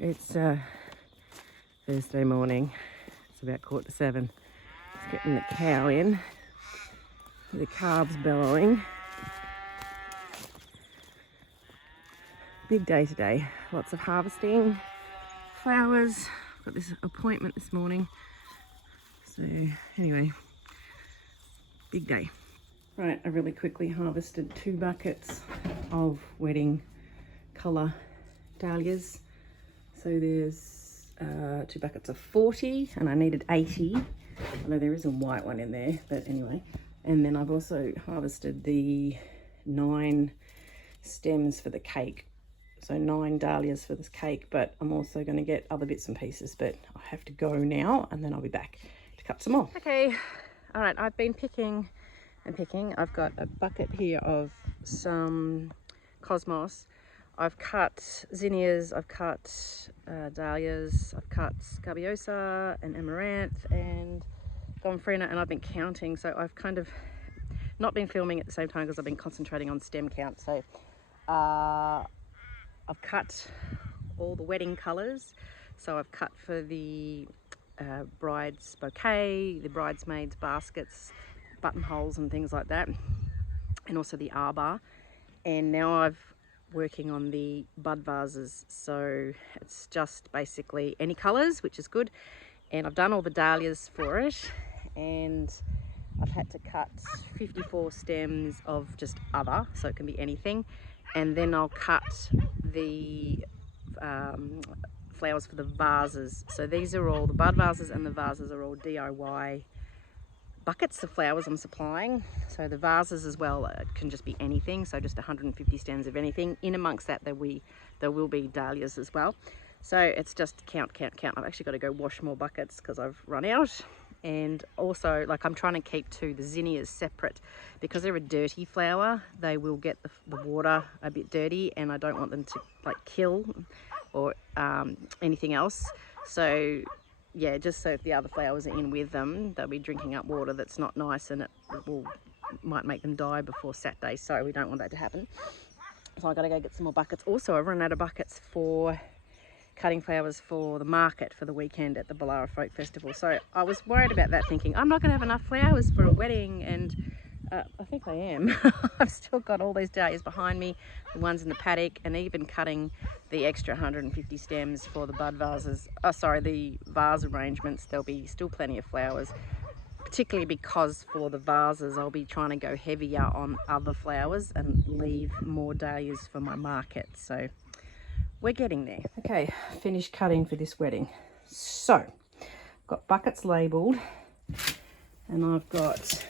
It's Thursday morning. It's about 7:15. Just getting the cow in. The calves bellowing. Big day today. Lots of harvesting, flowers. Got this appointment this morning. So anyway, big day. Right, I really quickly harvested 2 buckets of wedding colour dahlias. So there's 2 buckets of 40 and I needed 80. Although there is a white one in there, but anyway. And then I've also harvested the 9 stems for the cake. So 9 dahlias for this cake, but I'm also going to get other bits and pieces, but I have to go now and then I'll be back to cut some more. Okay, all right, I've been picking and picking. I've got a bucket here of some cosmos. I've cut zinnias, I've cut dahlias, I've cut scabiosa and amaranth and gomphrena, and I've been counting. So I've kind of not been filming at the same time because I've been concentrating on stem count. So I've cut all the wedding colours. So I've cut for the bride's bouquet, the bridesmaids' baskets, buttonholes and things like that, and also the arbor. And now I'm working on the bud vases. So it's just basically any colours, which is good. And I've done all the dahlias for it. And I've had to cut 54 stems of just other, so it can be anything. And then I'll cut the flowers for the vases. So these are all the bud vases, and the vases are all DIY buckets of flowers I'm supplying. So the vases as well, it can just be anything, so just 150 stems of anything. In amongst that there will be dahlias as well. So it's just count. I've actually got to go wash more buckets because I've run out. And also, like, I'm trying to keep the zinnias separate because they're a dirty flower. They will get the water a bit dirty, and I don't want them to like kill or anything else. So yeah, just so if the other flowers are in with them, they'll be drinking up water that's not nice, and it might make them die before Saturday. So we don't want that to happen. So I got to go get some more buckets. Also, I've run out of buckets for cutting flowers for the market for the weekend at the Boolarra Folk Festival. So I was worried about that, thinking I'm not going to have enough flowers for a wedding, and I think I am. I've still got all these dahlias behind me, the ones in the paddock, and even cutting the extra 150 stems for the bud vases. The vase arrangements. There'll be still plenty of flowers, particularly because for the vases I'll be trying to go heavier on other flowers and leave more dahlias for my market. So we're getting there. Okay, finished cutting for this wedding. So, got buckets labelled, and I've got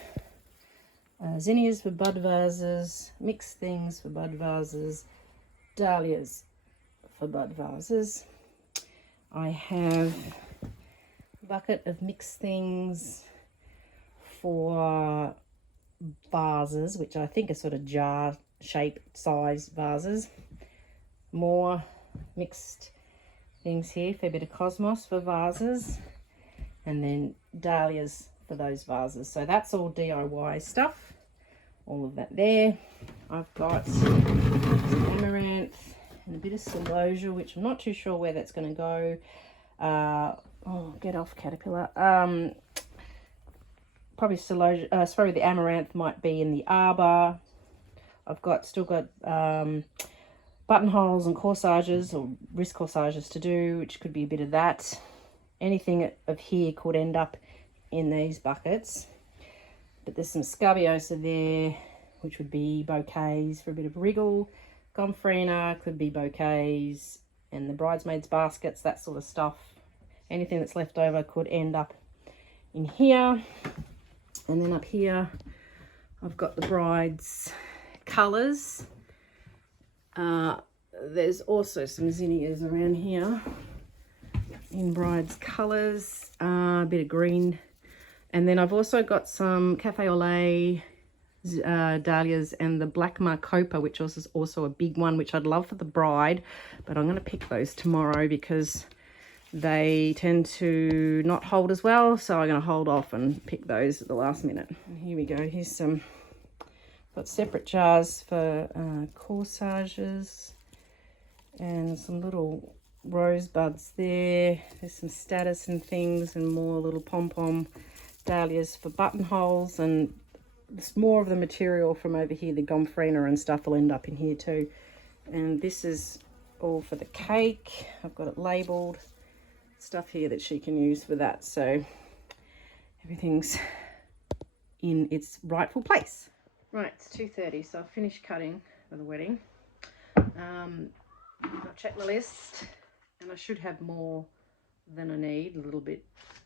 zinnias for bud vases, mixed things for bud vases, dahlias for bud vases. I have a bucket of mixed things for vases, which I think are sort of jar shape size vases. More mixed things here for a bit of cosmos for vases, and then dahlias for those vases. So that's all DIY stuff, all of that there. I've got some amaranth and a bit of celosia, which I'm not too sure where that's going to go. Oh, get off, caterpillar. Probably celosia, sorry, the amaranth might be in the arbor. I've still got buttonholes and corsages or wrist corsages to do, which could be a bit of that. Anything of here could end up in these buckets. But there's some scabiosa there, which would be bouquets for a bit of wriggle. Gomphrena could be bouquets, and the bridesmaids' baskets, that sort of stuff. Anything that's left over could end up in here. And then up here, I've got the bride's colours. There's also some zinnias around here in bride's colours, a bit of green. And then I've also got some cafe au lait dahlias and the black marcopa, which is also a big one, which I'd love for the bride, but I'm going to pick those tomorrow because they tend to not hold as well. So I'm going to hold off and pick those at the last minute. And here we go. Here's some, got separate jars for corsages and some little rosebuds there. There's some status and things, and more little pom-pom dahlias for buttonholes, and there's more of the material from over here. The gomphrena and stuff will end up in here too. And this is all for the cake. I've got it labelled. Stuff here that she can use for that. So everything's in its rightful place. Right, it's 2:30, so I've finished cutting for the wedding. I've checked the list, and I should have more than I need, a little bit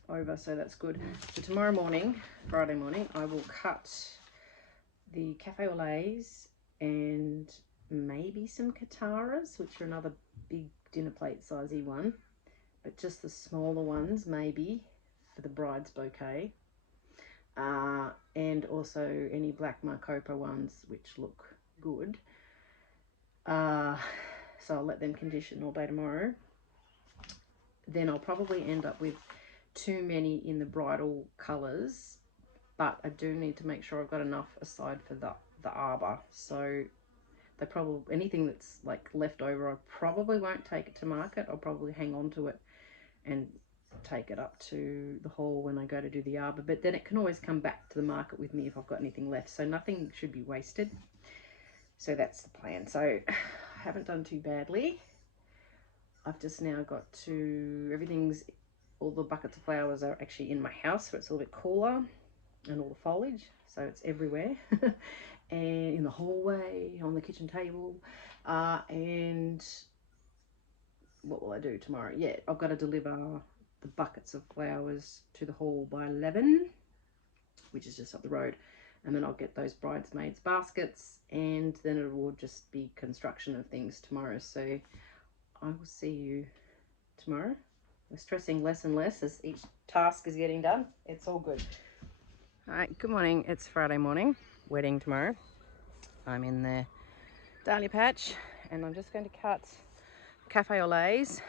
over, so that's good. So tomorrow morning, Friday morning, I will cut the cafe au laits and maybe some kataras, which are another big dinner plate sizey one, but just the smaller ones maybe for the bride's bouquet, and also any black marcopa ones which look good. So I'll let them condition all day tomorrow. Then I'll probably end up with too many in the bridal colours, but I do need to make sure I've got enough aside for the arbor. So they probably, anything that's like left over, I probably won't take it to market. I'll probably hang on to it and take it up to the hall when I go to do the arbor, but then it can always come back to the market with me if I've got anything left, so nothing should be wasted. So that's the plan. So I haven't done too badly. I've just now got to, all the buckets of flowers are actually in my house, so it's a little bit cooler, and all the foliage, so it's everywhere. And in the hallway, on the kitchen table, and what will I do tomorrow? Yeah, I've got to deliver the buckets of flowers to the hall by 11, which is just up the road, and then I'll get those bridesmaids baskets, and then it will just be construction of things tomorrow. So I will see you tomorrow. We're stressing less and less as each task is getting done. It's all good. All right, good morning. It's Friday morning, wedding tomorrow. I'm in the dahlia patch, and I'm just going to cut cafe au laits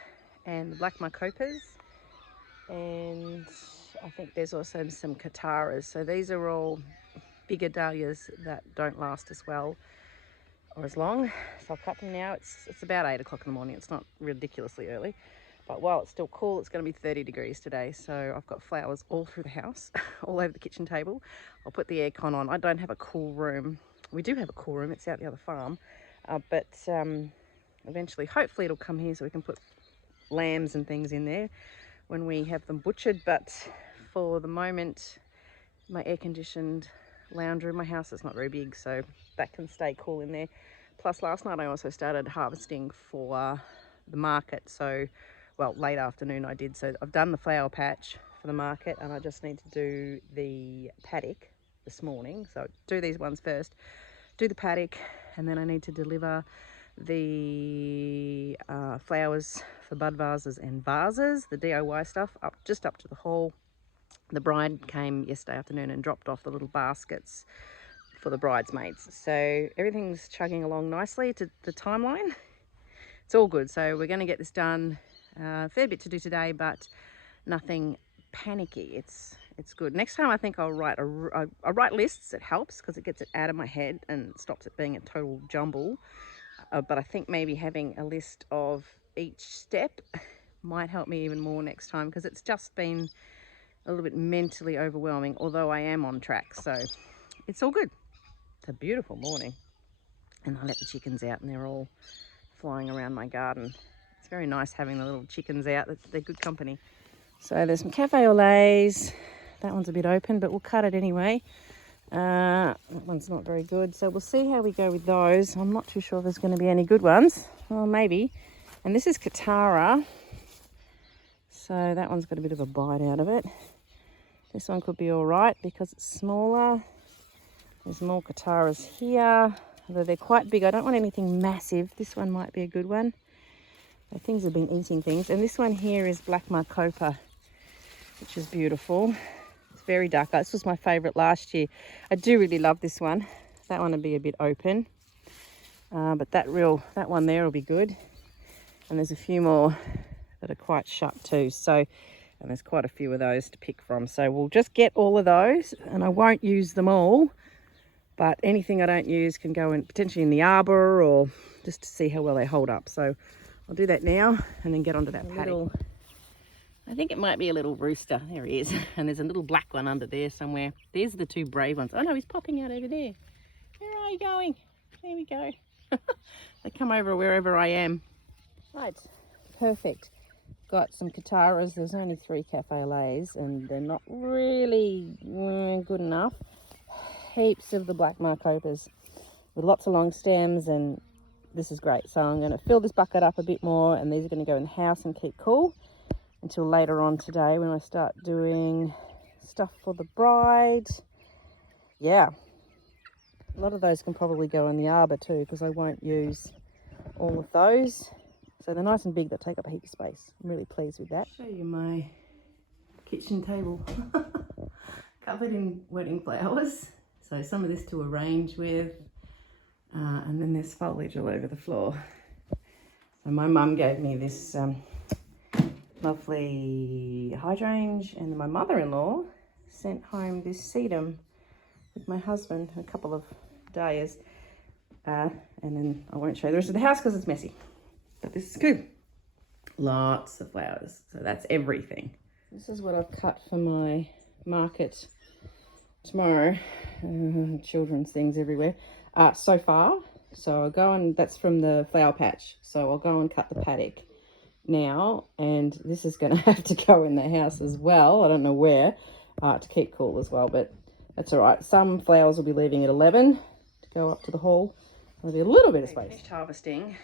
and the black marcopas, and I think there's also some kataras. So these are all bigger dahlias that don't last as well or as long. So I'll cut them now. It's about 8 o'clock in the morning. It's not ridiculously early, but while it's still cool, it's going to be 30 degrees today. So I've got flowers all through the house, all over the kitchen table. I'll put the aircon on. I don't have a cool room. We do have a cool room. It's out the other farm, but eventually, hopefully it'll come here so we can put lambs and things in there when we have them butchered. But for the moment, my air-conditioned lounge room, my house is not very big, so that can stay cool in there. Plus last night I also started harvesting for the market, so well, late afternoon I did. So I've done the flower patch for the market, and I just need to do the paddock this morning. So do these ones first, do the paddock, and then I need to deliver the flowers for bud vases and vases, the DIY stuff, just up to the hall. The bride came yesterday afternoon and dropped off the little baskets for the bridesmaids. So everything's chugging along nicely to the timeline. It's all good. So we're going to get this done. Fair bit to do today, but nothing panicky. It's good. Next time I think I'll write I write lists. It helps because it gets it out of my head and stops it being a total jumble. But I think maybe having a list of each step might help me even more next time, because it's just been a little bit mentally overwhelming, although I am on track, so it's all good. It's a beautiful morning, and I let the chickens out and they're all flying around my garden. It's very nice having the little chickens out. They're good company. So there's some cafe au laits. That one's a bit open, but we'll cut it anyway. That one's not very good, so we'll see how we go with those. I'm not too sure if there's going to be any good ones. Well, maybe. And this is Katara, so that one's got a bit of a bite out of it. This one could be all right because it's smaller. There's more Kataras here, although they're quite big. I don't want anything massive. This one might be a good one. Things have been eating things. And this one here is Black Marcopa, which is beautiful. It's very dark. This was my favourite last year. I do really love this one. That one will be a bit open. But that one there will be good. And there's a few more that are quite shut too. So, and there's quite a few of those to pick from. So we'll just get all of those, and I won't use them all, but anything I don't use can go in potentially in the arbor, or just to see how well they hold up. So I'll do that now and then get onto that paddock. I think it might be a little rooster. There he is. And there's a little black one under there somewhere. There's the two brave ones. Oh no, he's popping out over there. Where are you going? There we go. They come over wherever I am. Right, perfect. Got some Kataras. There's only 3 cafe au laits and they're not really good enough. Heaps of the black marcopas with lots of long stems, and this is great. So I'm going to fill this bucket up a bit more, and these are going to go in the house and keep cool until later on today when I start doing stuff for the bride. Yeah, a lot of those can probably go in the arbour too, because I won't use all of those. So they're nice and big, they take up a heap of space. I'm really pleased with that. Show you my kitchen table covered in wedding flowers. So some of this to arrange with, and then there's foliage all over the floor. So my mum gave me this lovely hydrangea, and then my mother-in-law sent home this sedum with my husband a couple of days. And then I won't show you the rest of the house because it's messy. But this is good. Lots of flowers. So that's everything. This is what I've cut for my market tomorrow. Children's things everywhere. So far. So I'll go and that's from the flower patch. So I'll go and cut the paddock now. And this is going to have to go in the house as well. I don't know where. To keep cool as well. But that's all right. Some flowers will be leaving at 11 to go up to the hall. There'll be a little bit of space. Finished harvesting.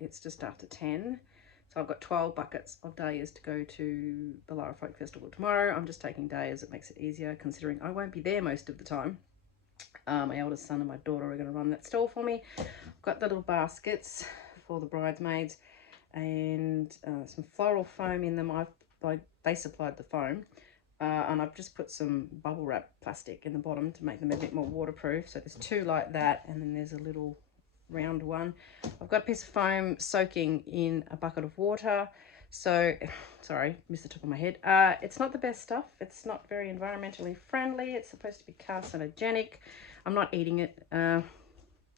It's just after 10. So I've got 12 buckets of dahlias to go to Boolarra Folk Festival tomorrow. I'm just taking dahlias. It makes it easier considering I won't be there most of the time. My eldest son and my daughter are going to run that stall for me. I've got the little baskets for the bridesmaids and some floral foam in them. They supplied the foam. And I've just put some bubble wrap plastic in the bottom to make them a bit more waterproof. So there's 2 like that, and then there's a little round one. I've got a piece of foam soaking in a bucket of water. So, sorry, missed the top of my head. It's not the best stuff. It's not very environmentally friendly. It's supposed to be carcinogenic. I'm not eating it.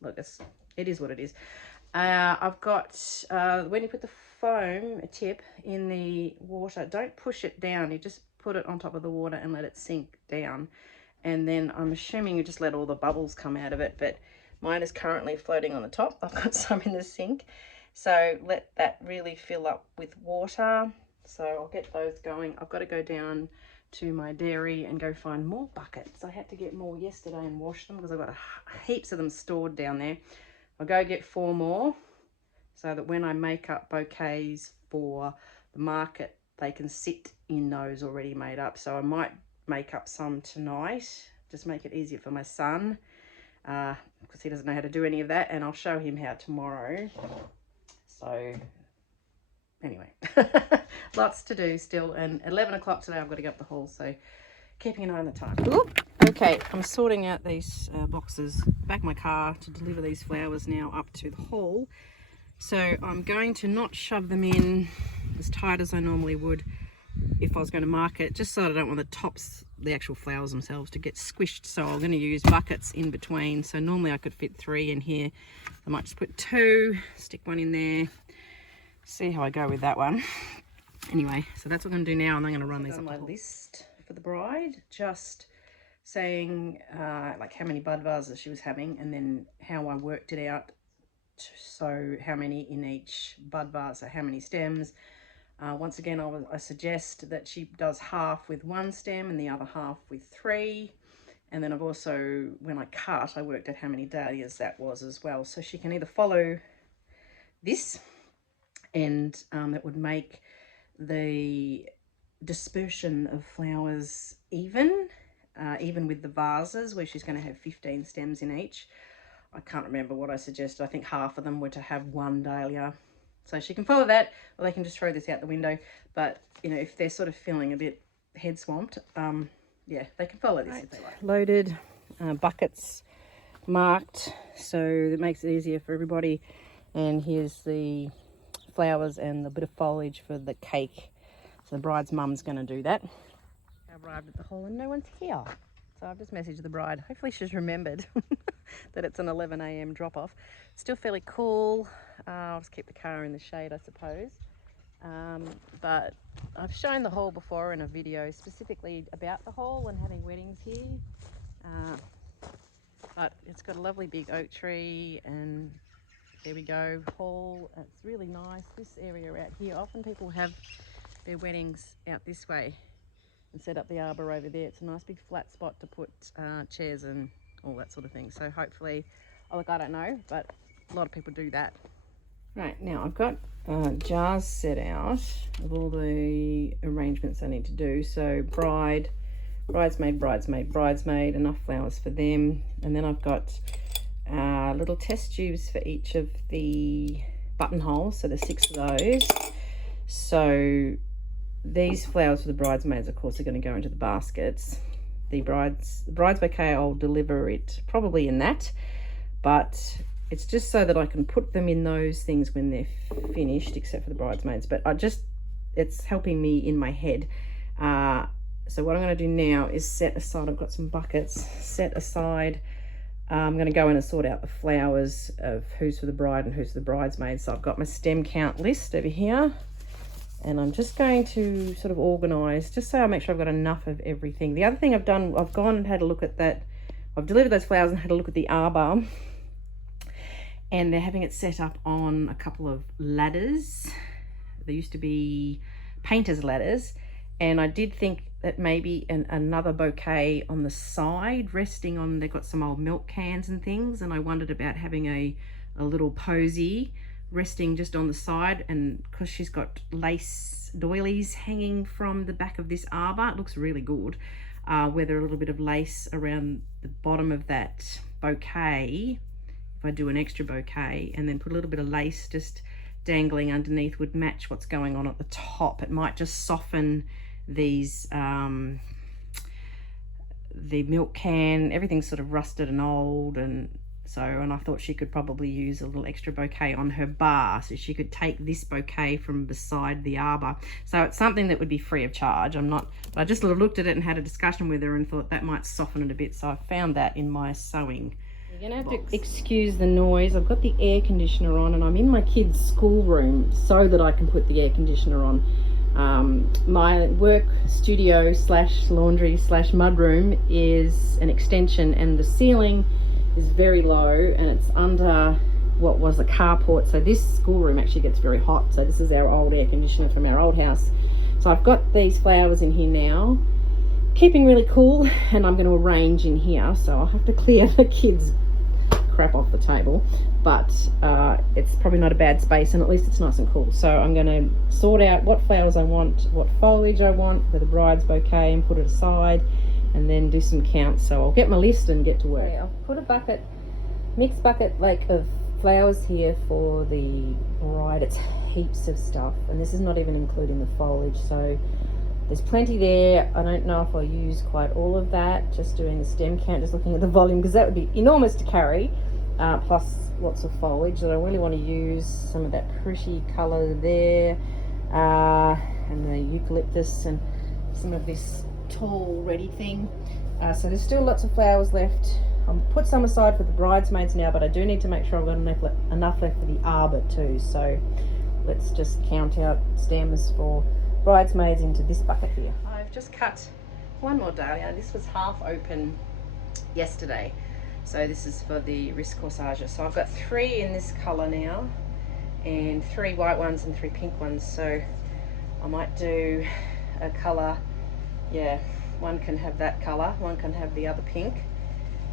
Look, it is what it is. I've got, when you put the foam, a tip, in the water, don't push it down. You just put it on top of the water and let it sink down. And then I'm assuming you just let all the bubbles come out of it, but mine is currently floating on the top. I've got some in the sink. So let that really fill up with water. So I'll get those going. I've got to go down to my dairy and go find more buckets. I had to get more yesterday and wash them because I've got heaps of them stored down there. I'll go get 4 more so that when I make up bouquets for the market, they can sit in those already made up. So I might make up some tonight, just make it easier for my son, because he doesn't know how to do any of that, and I'll show him how tomorrow. So anyway, lots to do still, and 11 o'clock today I've got to go up the hall, so keeping an eye on the time. Okay, I'm sorting out these boxes back in my car to deliver these flowers now up to the hall. So I'm going to not shove them in as tight as I normally would if I was going to mark it, just so I don't want the tops, the actual flowers themselves, to get squished. So I'm going to use buckets in between. So normally I could fit 3 in here. I might just put 2, stick 1 in there, see how I go with that one. Anyway, so that's what I'm going to do now, and I'm going to run these up my list for the bride, just saying like how many bud vases she was having, and then how I worked it out. So how many in each bud vase, so how many stems. Once again, I suggest that she does half with 1 stem and the other half with 3. And then I've also, when I cut, I worked out how many dahlias that was as well. So she can either follow this, and it would make the dispersion of flowers even with the vases, where she's going to have 15 stems in each. I can't remember what I suggested. I think half of them were to have 1 dahlia. So she can follow that, or they can just throw this out the window. But, you know, if they're sort of feeling a bit head swamped, yeah, they can follow this if they like. Loaded, buckets marked, so it makes it easier for everybody. And here's the flowers and the bit of foliage for the cake. So the bride's mum's going to do that. I arrived at the hall and no one's here. So I've just messaged the bride. Hopefully she's remembered that it's an 11 AM drop-off. Still fairly cool. I'll just keep the car in the shade, I suppose. But I've shown the hall before in a video specifically about the hall and having weddings here. But it's got a lovely big oak tree, and there we go, hall. It's really nice. This area out here, often people have their weddings out this way and set up the arbour over there. It's a nice big flat spot to put chairs and all that sort of thing. So hopefully, oh look, I don't know, but a lot of people do that. Right, now I've got jars set out of all the arrangements I need to do. So bride, bridesmaid, bridesmaid, bridesmaid, enough flowers for them. And then I've got little test tubes for each of the buttonholes. So there's 6 of those. So these flowers for the bridesmaids, of course, are going to go into the baskets. The bride's bouquet, I'll deliver it probably in that. But it's just so that I can put them in those things when they're finished, except for the bridesmaids. But it's helping me in my head. So what I'm going to do now is set aside, I've got some buckets, set aside. I'm going to go in and sort out the flowers of who's for the bride and who's for the bridesmaids. So I've got my stem count list over here. And I'm just going to sort of organise, just so I make sure I've got enough of everything. The other thing I've done, I've gone and had a look at that. I've delivered those flowers and had a look at the arbour. And they're having it set up on a couple of ladders. There used to be painters' ladders. And I did think that maybe another bouquet on the side, resting on, they've got some old milk cans and things. And I wondered about having a little posy resting just on the side. And because she's got lace doilies hanging from the back of this arbour, it looks really good. Whether a little bit of lace around the bottom of that bouquet, if I do an extra bouquet, and then put a little bit of lace just dangling underneath, would match what's going on at the top. It might just soften these, the milk can, everything's sort of rusted and old, and I thought she could probably use a little extra bouquet on her bar, so she could take this bouquet from beside the arbour. So it's something that would be free of charge. But I just looked at it and had a discussion with her and thought that might soften it a bit, so I found that in my sewing. You're gonna have to excuse the noise. I've got the air conditioner on and I'm in my kids' schoolroom so that I can put the air conditioner on. My work studio / laundry / mudroom is an extension, and the ceiling is very low and it's under what was a carport. So this schoolroom actually gets very hot. So this is our old air conditioner from our old house. So I've got these flowers in here now, keeping really cool, and I'm going to arrange in here. So I'll have to clear the kids' crap off the table, but it's probably not a bad space, and at least it's nice and cool. So I'm going to sort out what flowers I want, what foliage I want for the bride's bouquet, and put it aside, and then do some counts. So I'll get my list and get to work. Okay, I'll put a mixed bucket like of flowers here for the bride. It's heaps of stuff, and this is not even including the foliage, so there's plenty there. I don't know if I'll use quite all of that, just doing the stem count, just looking at the volume, because that would be enormous to carry, plus lots of foliage. That I really want to use some of that pretty colour there, and the eucalyptus and some of this tall ready thing. So there's still lots of flowers left. I'll put some aside for the bridesmaids now, but I do need to make sure I've got enough left for the arbour too. So let's just count out stems for bridesmaids into this bucket here. I've just cut one more dahlia. This was half open yesterday, so this is for the wrist corsage. So I've got 3 in this colour now, and 3 white ones and 3 pink ones. So I might do a colour, yeah, one can have that colour, one can have the other pink,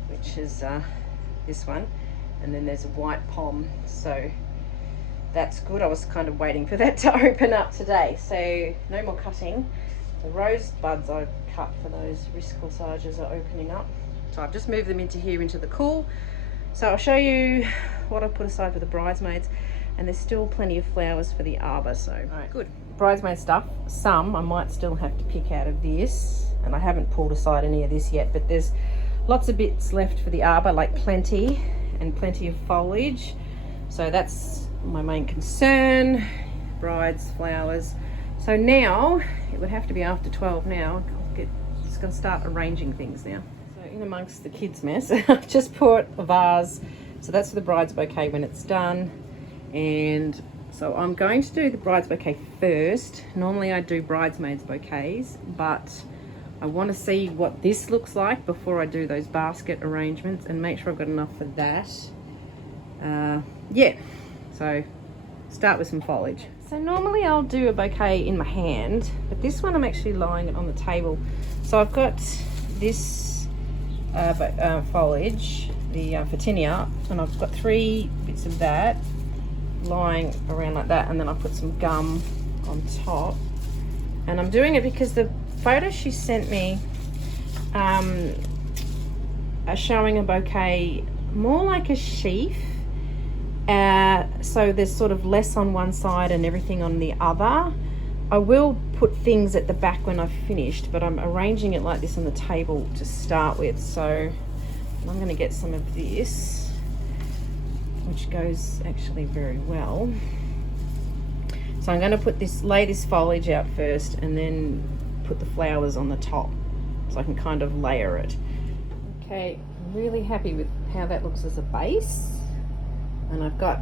which is this one, and then there's a white pom. So that's good. I was kind of waiting for that to open up today. So no more cutting. The rose buds I've cut for those wrist corsages are opening up. So I've just moved them into here, into the cool. So I'll show you what I've put aside for the bridesmaids, and there's still plenty of flowers for the arbour. So right, good. Bridesmaid stuff, some I might still have to pick out of this, and I haven't pulled aside any of this yet, but there's lots of bits left for the arbour, like plenty, and plenty of foliage. So that's my main concern, brides, flowers. So now it would have to be after 12 now. Just going to start arranging things now. So in amongst the kids' mess, I've just put a vase. So that's for the bride's bouquet when it's done. And so I'm going to do the bride's bouquet first. Normally I do bridesmaids bouquets, but I want to see what this looks like before I do those basket arrangements and make sure I've got enough for that. Yeah, so start with some foliage. So normally I'll do a bouquet in my hand, but this one I'm actually lying it on the table. So I've got this foliage, the Photinia, and I've got 3 bits of that lying around like that, and then I put some gum on top. And I'm doing it because the photo she sent me are showing a bouquet more like a sheaf. So there's sort of less on one side and everything on the other. I will put things at the back when I've finished, but I'm arranging it like this on the table to start with. So I'm going to get some of this, which goes actually very well. So I'm going to lay this foliage out first and then put the flowers on the top so I can kind of layer it. Okay, I'm really happy with how that looks as a base. And I've got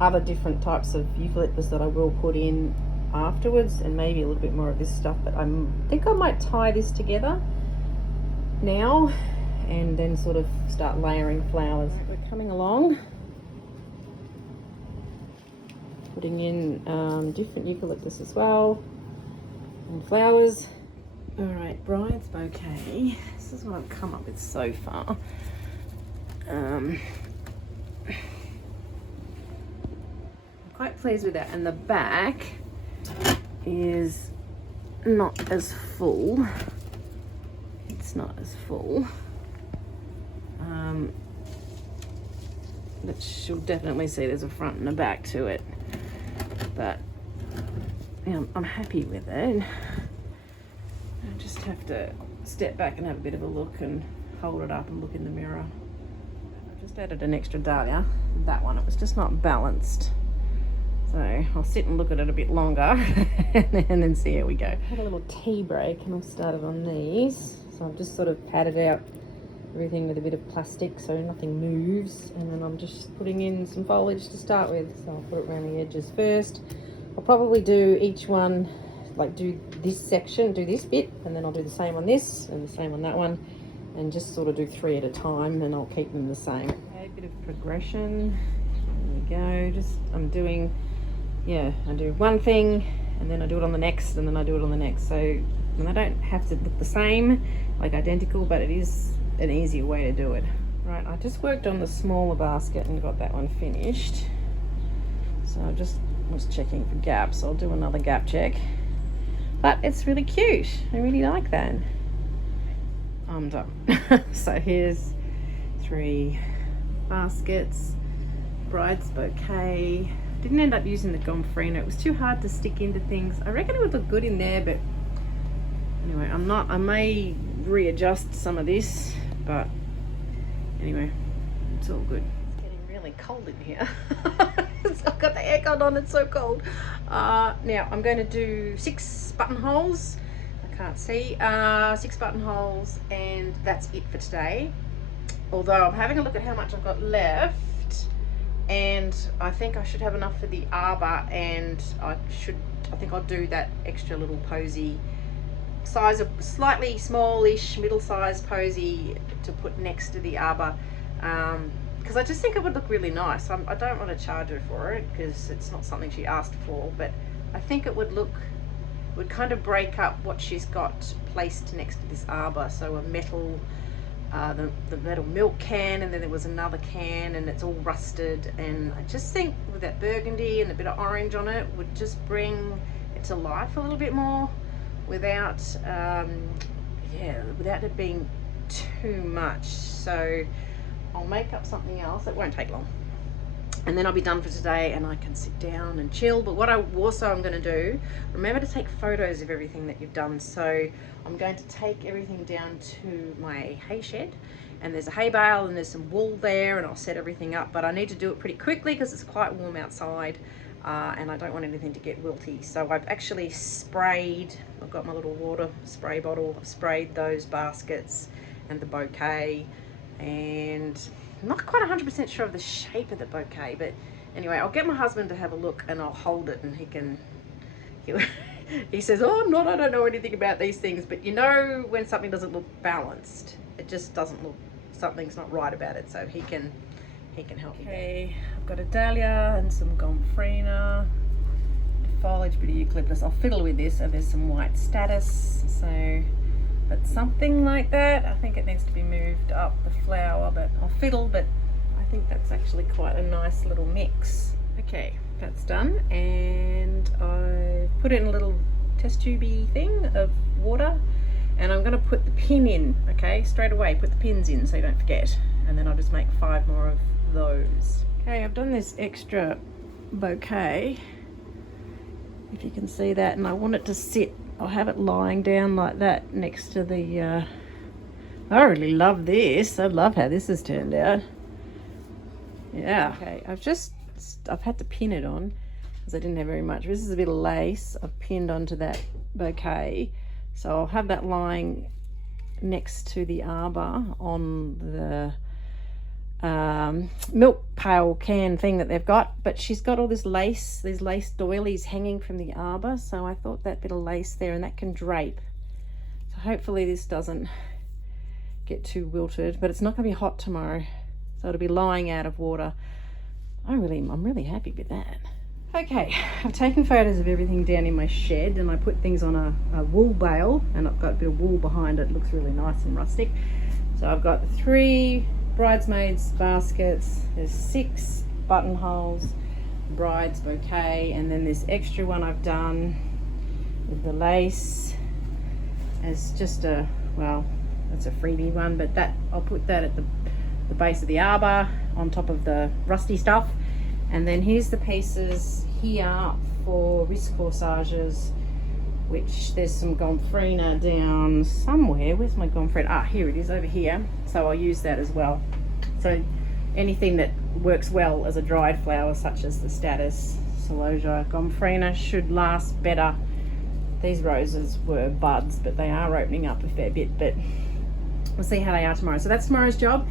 other different types of eucalyptus that I will put in afterwards, and maybe a little bit more of this stuff, but I think I might tie this together now and then sort of start layering flowers. Right, we're coming along, putting in different eucalyptus as well and flowers. All right, bride's bouquet. This is what I've come up with so far. I'm quite pleased with that, and the back is not as full. It's not as full. But she'll definitely see there's a front and a back to it. But yeah, I'm happy with it. I just have to step back and have a bit of a look and hold it up and look in the mirror. I've just added an extra dahlia. That one, it was just not balanced. So I'll sit and look at it a bit longer and then see how we go. I had a little tea break and I've started on these. So I've just sort of padded out everything with a bit of plastic so nothing moves. And then I'm just putting in some foliage to start with. So I'll put it around the edges first. I'll probably do each one, like do this section, do this bit, and then I'll do the same on this and the same on that one. And just sort of do 3 at a time, and I'll keep them the same. Okay, a bit of progression. There we go. Just, I'm doing... yeah, I do one thing and then I do it on the next and then I do it on the next. So, and they don't have to look the same, like identical, but it is an easier way to do it. Right, I just worked on the smaller basket and got that one finished. So I just was checking for gaps. I'll do another gap check. But it's really cute. I really like that. I'm done. So here's 3 baskets, bride's bouquet. Didn't end up using the gomfrino. It was too hard to stick into things. I reckon it would look good in there, but anyway, I may readjust some of this, but anyway, it's all good. It's getting really cold in here. I've got the aircon on, it's so cold. Now I'm going to do 6 buttonholes. I can't see. 6 buttonholes, and that's it for today. Although I'm having a look at how much I've got left, and I think I should have enough for the arbor, and I think I'll do that extra little posy size, of slightly smallish middle-sized posy to put next to the arbor, because I just think it would look really nice. I don't want to charge her for it because it's not something she asked for, but I think it would kind of break up what she's got placed next to this arbor. So a metal the metal milk can, and then there was another can, and it's all rusted, and I just think with that burgundy and a bit of orange on it would just bring it to life a little bit more without without it being too much. So I'll make up something else. It won't take long, and then I'll be done for today and I can sit down and chill. But what I also am going to do, remember to take photos of everything that you've done. So I'm going to take everything down to my hay shed, and there's a hay bale and there's some wool there, and I'll set everything up. But I need to do it pretty quickly because it's quite warm outside, and I don't want anything to get wilty. So I've actually sprayed, I've got my little water spray bottle, I've sprayed those baskets and the bouquet, and I'm not quite 100% sure of the shape of the bouquet, but Anyway, I'll get my husband to have a look and I'll hold it and he says, oh, I don't know anything about these things, but you know when something doesn't look balanced, it just doesn't look, something's not right about it, so he can help me. Okay, I've got a dahlia and some gomphrena, foliage, bit of eucalyptus. I'll fiddle with this, so there's some white statice, so, but something like that. I think it needs to be moved up the flower, but I'll fiddle, but I think that's actually quite a nice little mix. Okay, that's done, and I put it in a little test tubey thing of water, and I'm going to put the pin in, okay, straight away, put the pins in so you don't forget, and then I'll just make 5 more of those. Okay, I've done this extra bouquet, if you can see that, and I want it to sit, I'll have it lying down like that next to the, I really love this, I love how this has turned out. Yeah, okay, I've had to pin it on because I didn't have very much. This is a bit of lace I've pinned onto that bouquet, so I'll have that lying next to the arbor on the milk pail can thing that they've got, but she's got all this lace, these lace doilies hanging from the arbor, so I thought that bit of lace there, and that can drape, so hopefully this doesn't get too wilted, but it's not going to be hot tomorrow, so it'll be lying out of water. I'm really happy with that. Okay, I've taken photos of everything down in my shed, and I put things on a wool bale, and I've got a bit of wool behind it. It looks really nice and rustic. So I've got 3 bridesmaids baskets, there's 6 buttonholes, bride's bouquet, and then this extra one I've done with the lace as just a, well, that's a freebie one, but that I'll put that at the base of the arbor on top of the rusty stuff. And then here's the pieces here for wrist corsages, which there's some gomphrena down somewhere. Where's my gomphrena? Ah, here it is, over here. So I'll use that as well. So anything that works well as a dried flower, such as the statice, celosia, gomphrena, should last better. These roses were buds, but they are opening up a fair bit, but we'll see how they are tomorrow. So that's tomorrow's job.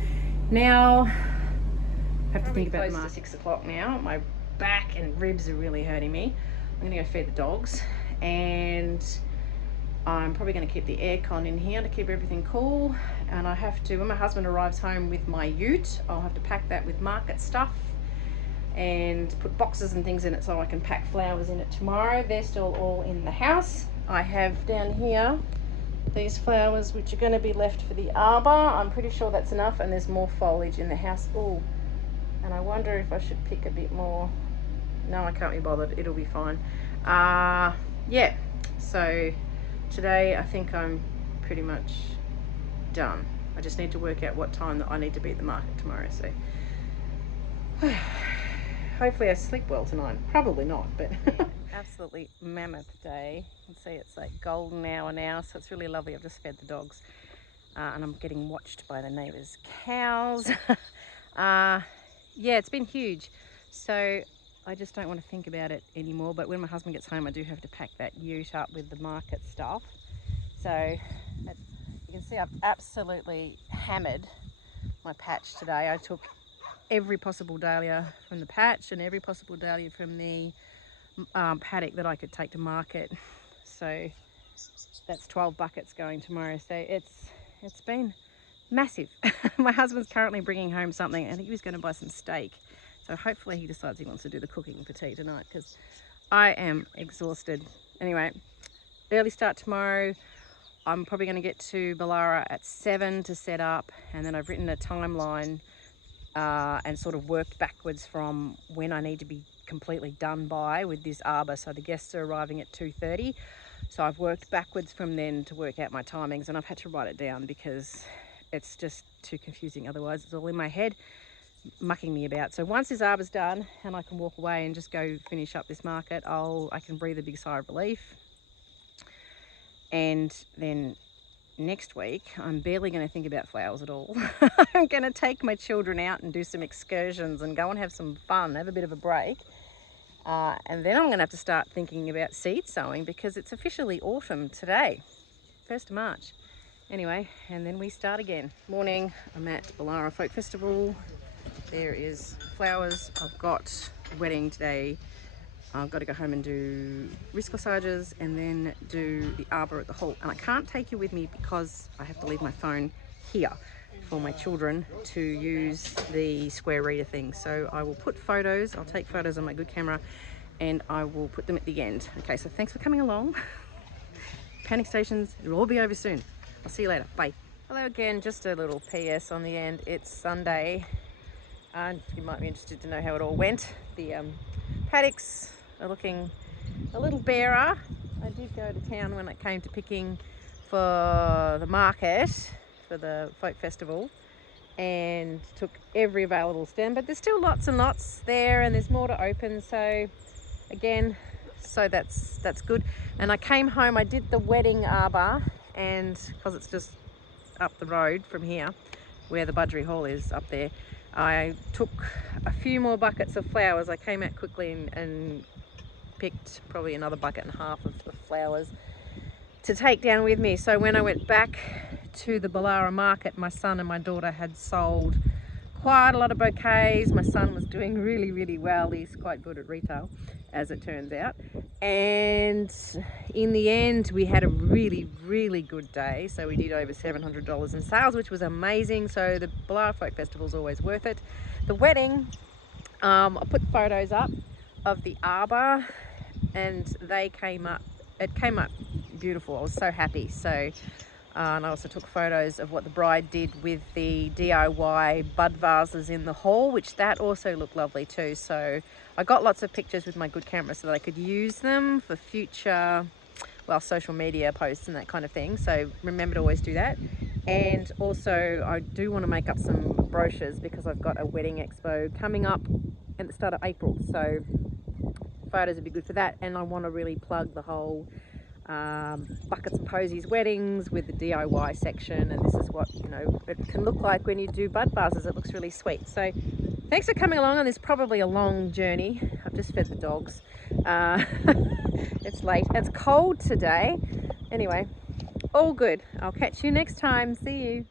Now I have to think about close to 6 o'clock now. My back and ribs are really hurting me. I'm gonna go feed the dogs, and I'm probably going to keep the aircon in here to keep everything cool. And I have to, when my husband arrives home with my ute, I'll have to pack that with market stuff and put boxes and things in it so I can pack flowers in it tomorrow. They're still all in the house. I have down here these flowers which are going to be left for the arbor. I'm pretty sure that's enough, and there's more foliage in the house. Oh, and I wonder if I should pick a bit more. No, I can't be bothered, it'll be fine. Yeah, so today I think I'm pretty much done. I just need to work out what time that I need to be at the market tomorrow, so hopefully I sleep well tonight. Probably not, but absolutely mammoth day. You can see it's like golden hour now, so it's really lovely. I've just fed the dogs, and I'm getting watched by the neighbours' cows. Yeah, it's been huge, so I just don't want to think about it anymore. But when my husband gets home, I do have to pack that ute up with the market stuff. So you can see I've absolutely hammered my patch today. I took every possible dahlia from the patch and every possible dahlia from the paddock that I could take to market. So that's 12 buckets going tomorrow. So it's been massive. My husband's currently bringing home something. I think he was going to buy some steak. So hopefully he decides he wants to do the cooking for tea tonight, because I am exhausted. Anyway, early start tomorrow. I'm probably going to get to Boolarra at 7 to set up, and then I've written a timeline and sort of worked backwards from when I need to be completely done by with this arbor. So the guests are arriving at 2:30. So I've worked backwards from then to work out my timings, and I've had to write it down because it's just too confusing. Otherwise it's all in my head, mucking me about. So once this arbor's done and I can walk away and just go finish up this market, I can breathe a big sigh of relief. And then next week I'm barely going to think about flowers at all. I'm going to take my children out and do some excursions and go and have some fun, have a bit of a break, and then I'm going to have to start thinking about seed sowing, because it's officially autumn today, 1st of March. Anyway, and then we start again. Morning, I'm at Boolarra Folk Festival. There is flowers. I've got wedding today. I've got to go home and do wrist massages and then do the arbor at the hall. And I can't take you with me because I have to leave my phone here for my children to use the square reader thing. So I will put photos, I'll take photos on my good camera and I will put them at the end. Okay, so thanks for coming along. Panic stations, it'll all be over soon. I'll see you later, bye. Hello again, just a little PS on the end. It's Sunday and you might be interested to know how it all went. The paddocks are looking a little barer. I did go to town when it came to picking for the market, for the folk festival, and took every available stem, but there's still lots and lots there and there's more to open, so again, so that's good. And I came home, I did the wedding arbor, and because it's just up the road from here where the Budgeree Hall is up there, I took a few more buckets of flowers. I came out quickly and picked probably another bucket and a half of flowers to take down with me. So when I went back to the Boolarra market, my son and my daughter had sold quite a lot of bouquets. My son was doing really well. He's quite good at retail, as it turns out. And in the end, we had a really good day. So we did over $700 in sales, which was amazing. So the Boolarra Folk Festival is always worth it. The wedding, I put photos up of the arbor and they came up, it came up beautiful. I was so happy. So and I also took photos of what the bride did with the DIY bud vases in the hall, which that also looked lovely too. So I got lots of pictures with my good camera so that I could use them for future, well, social media posts and that kind of thing. So remember to always do that. And also I do want to make up some brochures because I've got a wedding expo coming up at the start of April. So photos would be good for that. And I want to really plug the whole buckets and posies weddings with the DIY section, and this is what, you know, it can look like when you do bud vases. It looks really sweet. So thanks for coming along on this probably a long journey. I've just fed the dogs. It's late, it's cold today. Anyway, all good. I'll catch you next time. See you.